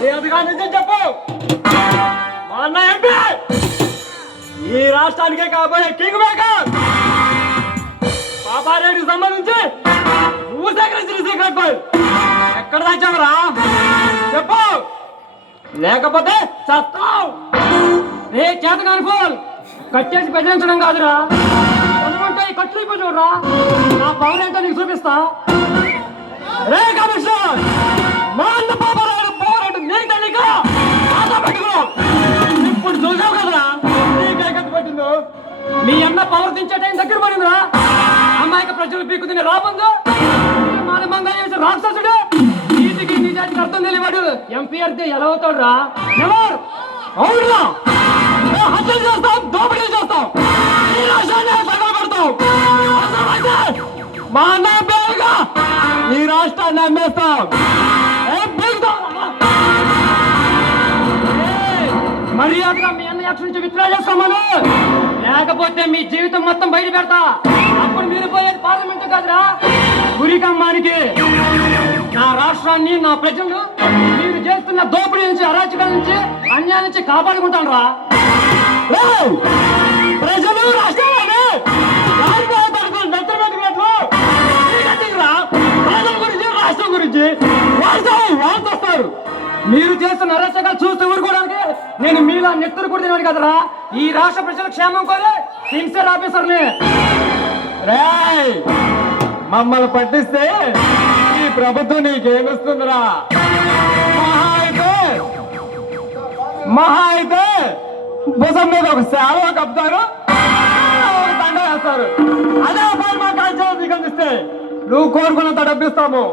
మర్యాదగా నిజం చెప్పు. మా అన్న ఎంపీ, ఈ రాష్ట్రానికే కాబోయే కింగ్ మేకర్ పాపారెడ్డికి సంబంధించి నువ్వు సేకరించిన సీక్రెట్ ఫైల్ ఎక్కడ దాచావురా? చెప్పు, లేకపోతే చస్తావు. రే చేతగాని ఫోన్ కట్టేసి బెదిరించడం కాదురా, అనుకుంటే ఈ కట్లు చూడరా, నా పవర్ ఏంటో నీకు చూపిస్తా. రే కమిషనర్, మా అన్న పాపారాయుడు పవర్ ఏంటో నీకు తెలియక పెట్టుకో. ఇప్పుడు చూసావు కదరా నీకే కట్టు పెట్టిందో. మీ అన్న పవర్ దించే టైం దగ్గర పడిందిరా. అమాయక ప్రజలు పీకు తిని రాబందు మానమంగా చేసే రాక్షసుడు, నీతికి నిజానికి అర్థం తెలియవాడు ఎంపీ అర్థం ఎలా అవుతాడు రా? ఎవరు అవునా? హత్యలు చేస్తాం, దోపిడీలు చేస్తాం, ఈ రాష్ట్రాన్ని తగలబెడతాం. మా అన్న పేరుగా ఈ రాష్ట్రాన్ని అమ్మేస్తాం. మర్యాదగా మీ అన్న యాక్షన్ నుంచి విత్డ్రా చేస్తామను, లేకపోతే మీ జీవితం మొత్తం బయట పెడతా. అప్పుడు మీరు పోయేది పార్లమెంట్ కాదురా, గురికమ్మానికి. నా రాష్ట్రాన్ని, నా ప్రజలు మీరు చేస్తున్న దోపిడీ నుంచి, అరాచకాల నుంచి, అన్యాయం నుంచి కాపాడుకుంటాను రా. ప్రజలు రాష్ట్రాలని ప్రజల గురించి, రాష్ట్రం గురించి వాళ్ళు వస్తారు. మీరు చేస్తున్న అరాచకాలు చూస్తూ ఊరుకోవడానికి నేను మీలా నెత్తురు కూడా తినవాడు కదరా. ఈ రాష్ట్ర ప్రజల క్షేమం కోరే సిన్సియర్ ఆఫీసర్ని. మమ్మల్ని పట్టిస్తే ఈ ప్రభుత్వం నీకేమిస్తుందిరా? మహా అయితే భుజం మీద ఒక సేవ కప్తారు, ఒక దండ వేస్తారు. అదే అబ్బాయి మా కాల్చేది నీకు అందిస్తే నువ్వు కోరుకున్నంత డబ్బిస్తాము.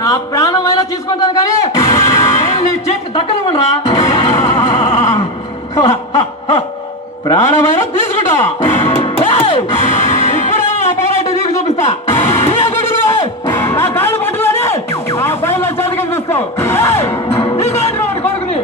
నా ప్రాణమైనా తీసుకుంటాను కానీ నీ చేతికి దక్కనివ్వరా. ప్రాణమైనా తీసుకుంటా. ఇప్పుడే నా పోరాటం నీకు చూపిస్తా. నా కాళ్ళు పట్టుకొని ఆ పైన చేతికి చూస్తావు. కొడుకుని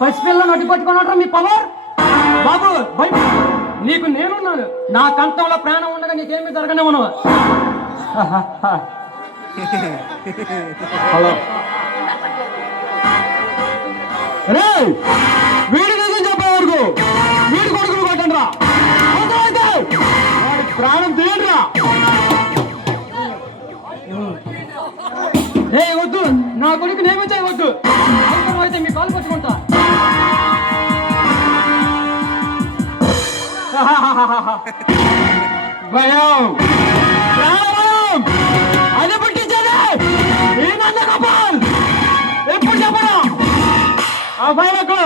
పసిపిల్ల నొట్టి పట్టుకున్నాడు మీ పవర్. బాబు నీకు నేనున్నాను. నా కంఠంలో ప్రాణం ఉండగా నీకేమీ జరగనివ్వను. హలో రే, వీడి నిజం చెప్పే వరకు వీడి కొడుకులు కొట్టండి రా. వాడి ప్రాణం తీయండి రా. ఏ వద్దు, నా కొడుకు నేమే చేయవద్దు. అవసరం అయితే మీ కాలు పట్టుకుంటా. భయం అది పుట్టించేది ఈ నంద గోపాల్. ఎప్పుడు చెప్పడం ఆ భయలకు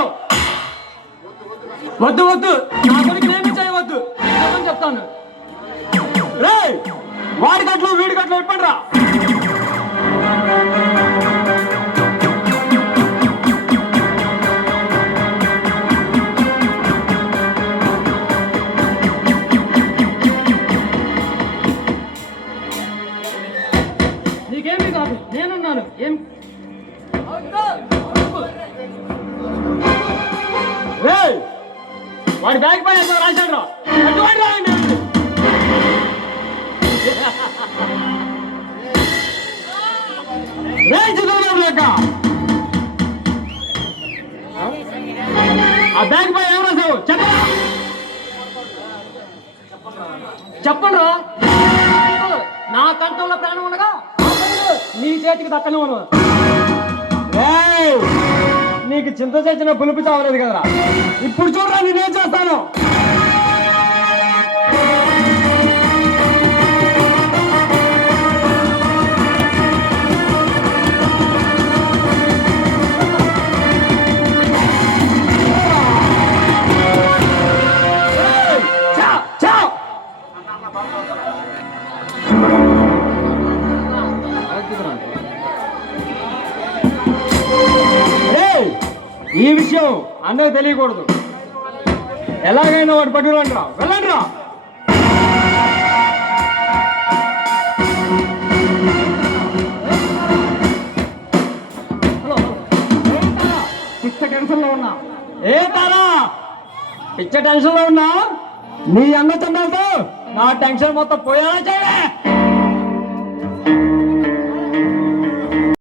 వద్దు వద్దు, నా కొడుకు నేమే చేయవద్దు. చెప్తాను రే, వాడి గట్లు వీడి గట్లు ఎప్పుడు రా. నీకేమీ కాదు, నేనున్నాను. ఏం వాడి బ్యాగ్ పైన రాశాడు రా. ఆ బ్యాగ్ పై ఏం రాసావు చెప్పండి రా. నా కంఠంలో ప్రాణం ఉండగా నీ చేతికి దక్కనివ్వను. నీకు చింత చేసిన పులుపు చావలేదు కదరా. ఇప్పుడు చూడరా నేనేం చేస్తాను. ఈ విషయం అందరికి తెలియకూడదు. ఎలాగైనా వాడు పట్టుకురండి రా, వెళ్ళండి రా. టెన్షన్ లో ఉన్నా. ఏ తారా పిచ్చ టెన్షన్ లో ఉన్నా నీ అన్న చందాలతో నా టెన్షన్ మొత్తం పోయేలా చేయలే.